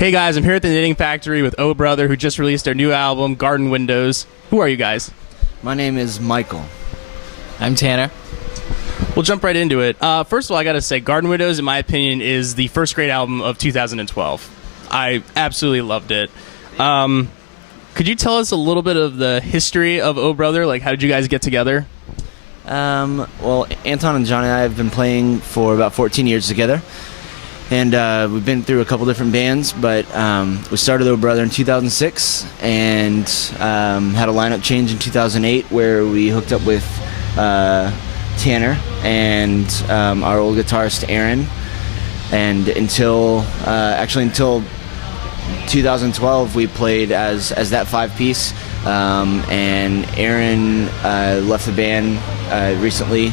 Hey guys, I'm here at the Knitting Factory with O Brother, who just released their new album, Garden Windows. Who are you guys? My name is Michael. I'm Tanner. We'll jump right into it. First of all, I gotta say, Garden Windows, in my opinion, is the first great album of 2012. I absolutely loved it. Could you tell us a little bit of the history of O Brother? Like, how did you guys get together? Well, Anton and John and I have been playing for about 14 years together. And we've been through a couple different bands, but we started O Brother in 2006 and had a lineup change in 2008 where we hooked up with Tanner and our old guitarist Aaron. And until 2012, we played as that five-piece. And Aaron left the band recently,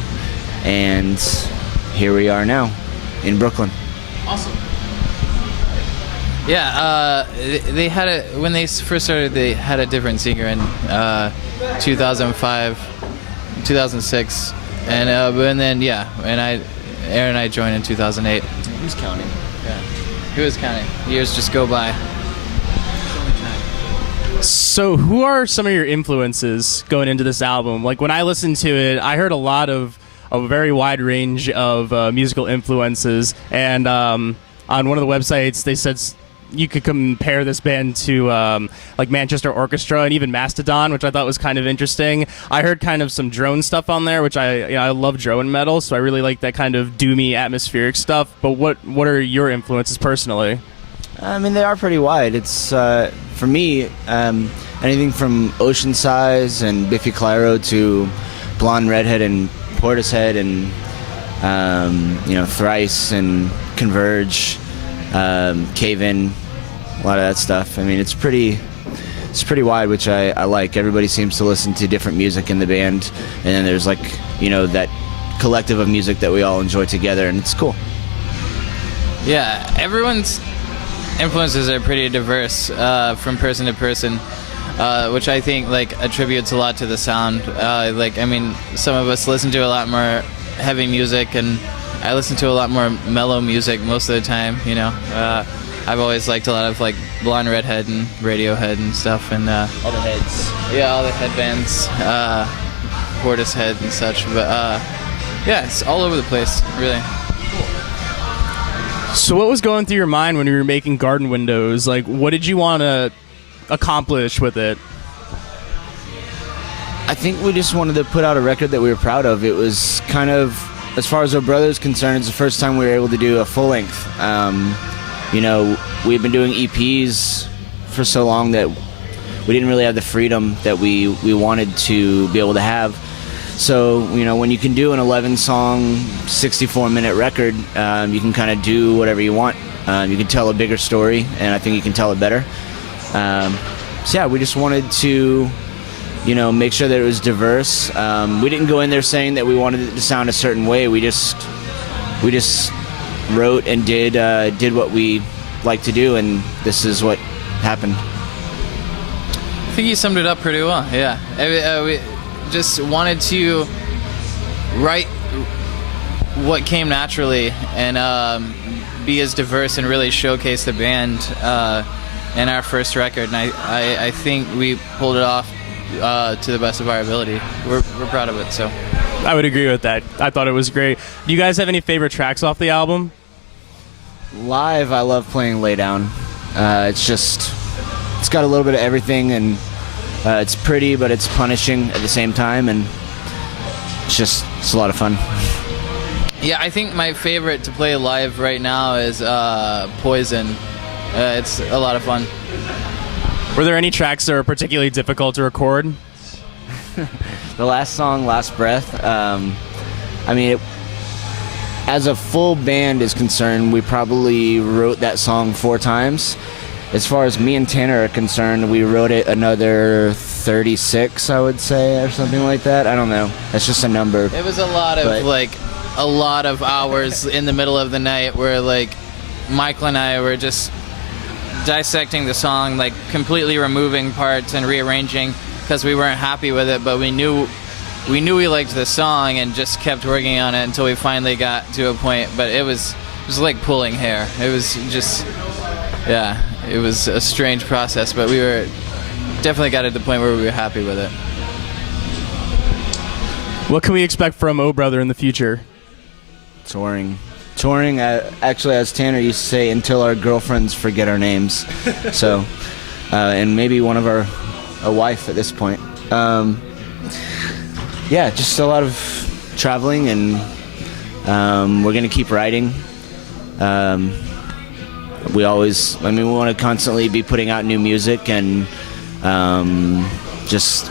and here we are now in Brooklyn. Awesome. Yeah, they had when they first started, they had a different singer in 2005, 2006, and then Aaron and I joined in 2008. Who's counting? Yeah, who is counting? Years just go by. So, who are some of your influences going into this album? Like, when I listened to it, I heard a very wide range of musical influences, and on one of the websites they said you could compare this band to like Manchester Orchestra and even Mastodon, which I thought was kind of interesting. I heard kind of some drone stuff on there, which I love drone metal, so I really like that kind of doomy atmospheric stuff. But what are your influences personally? I mean, they are pretty wide. It's for me, anything from Ocean Size and Biffy Clyro to Blonde Redhead and Portishead and Thrice and Converge, Cave In, a lot of that stuff. I mean, it's pretty wide, which I like. Everybody seems to listen to different music in the band, and then there's that collective of music that we all enjoy together, and it's cool. Yeah, everyone's influences are pretty diverse from person to person. Which I think attributes a lot to the sound. Some of us listen to a lot more heavy music, and I listen to a lot more mellow music most of the time. I've always liked a lot of Blonde Redhead and Radiohead and stuff, and All the heads. Yeah, all the headbands, Portishead and such. But it's all over the place, really. So, what was going through your mind when you were making Garden Windows? Like, what did you want to accomplish with it? I think we just wanted to put out a record that we were proud of. It was kind of, as far as O Brother is concerned, it's the first time we were able to do a full length. We've been doing EPs for so long that we didn't really have the freedom that we wanted to be able to have. So, when you can do an 11-song, 64-minute record, you can kind of do whatever you want. You can tell a bigger story, and I think you can tell it better. We just wanted to, make sure that it was diverse. We didn't go in there saying that we wanted it to sound a certain way. We just wrote and did what we like to do, and this is what happened. I think you summed it up pretty well. Yeah, we just wanted to write what came naturally and be as diverse and really showcase the band in our first record, and I think we pulled it off to the best of our ability. We're proud of it. So I would agree with that. I thought it was great. Do you guys have any favorite tracks off the album? Live, I love playing Lay Down. It's got a little bit of everything, and it's pretty, but it's punishing at the same time, and it's a lot of fun. Yeah, I think my favorite to play live right now is Poison. It's a lot of fun. Were there any tracks that are particularly difficult to record? The last song, Last Breath, as a full band is concerned, we probably wrote that song 4 times. As far as me and Tanner are concerned, we wrote it another 36, I would say, or something like that. I don't know. That's just a number. It was a lot of hours in the middle of the night where Michael and I were just dissecting the song, completely removing parts and rearranging because we weren't happy with it, but we knew we liked the song and just kept working on it until we finally got to a point. But it was like pulling hair. It was just Yeah, it was a strange process, but we were definitely got to the point where we were happy with it. What can we expect from Oh Brother in the future? Touring. Actually, as Tanner used to say, until our girlfriends forget our names. So, and maybe one of a wife at this point. Yeah, just a lot of traveling, and we're gonna keep writing. We want to constantly be putting out new music, and just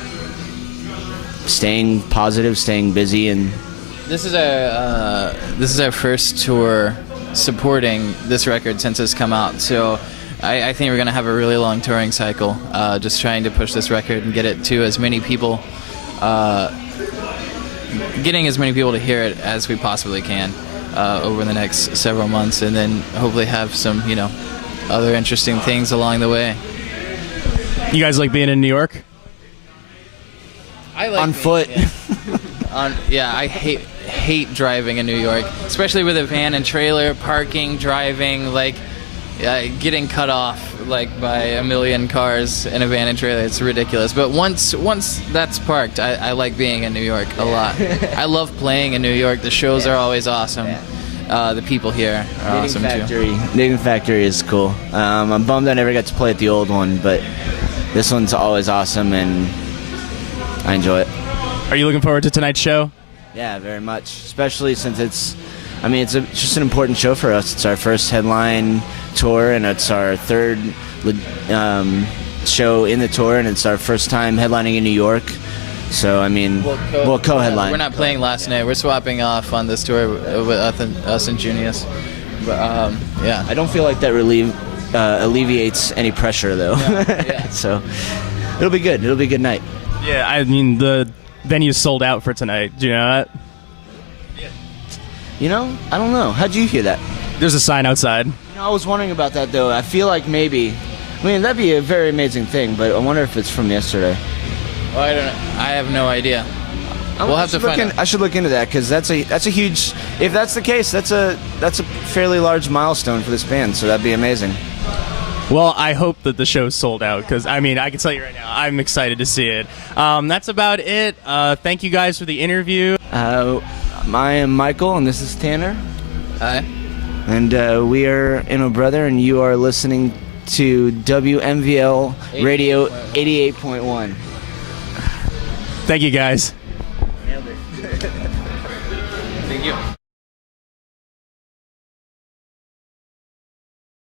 staying positive, staying busy, and This is our first tour supporting this record since it's come out. So I think we're gonna have a really long touring cycle, just trying to push this record and get it to as many people, getting as many people to hear it as we possibly can over the next several months, and then hopefully have some, other interesting things along the way. You guys like being in New York? I like on foot. Yeah, I hate driving in New York, especially with a van and trailer, parking, driving, getting cut off by a million cars in a van and trailer. It's ridiculous. But once that's parked, I like being in New York a lot. I love playing in New York. The shows are always awesome. The people here are awesome too. Knitting Factory is cool. I'm bummed I never got to play at the old one, but this one's always awesome, and I enjoy it. Are you looking forward to tonight's show? Yeah, very much. Especially since it's just an important show for us. It's our first headline tour, and it's our third show in the tour, and it's our first time headlining in New York. So, we'll co-headline. We're not playing last night. We're swapping off on this tour with us and Junius. But, yeah. I don't feel like that alleviates any pressure, though. Yeah. So, it'll be good. It'll be a good night. Yeah, the venue's sold out for tonight. Do you know that? I don't know. How'd you hear that? There's a sign outside. I was wondering about that, though. I feel like maybe... that'd be a very amazing thing, but I wonder if it's from yesterday. Well, I don't know. I have no idea. We'll have to find out. I should look into that, because that's a huge... If that's the case, that's a fairly large milestone for this band, so that'd be amazing. Well, I hope that the show's sold out, because, I can tell you right now, I'm excited to see it. That's about it. Thank you guys for the interview. I am Michael, and this is Tanner. Hi. And we are in Oh Brother, and you are listening to WMVL Radio 88.1. Thank you, guys.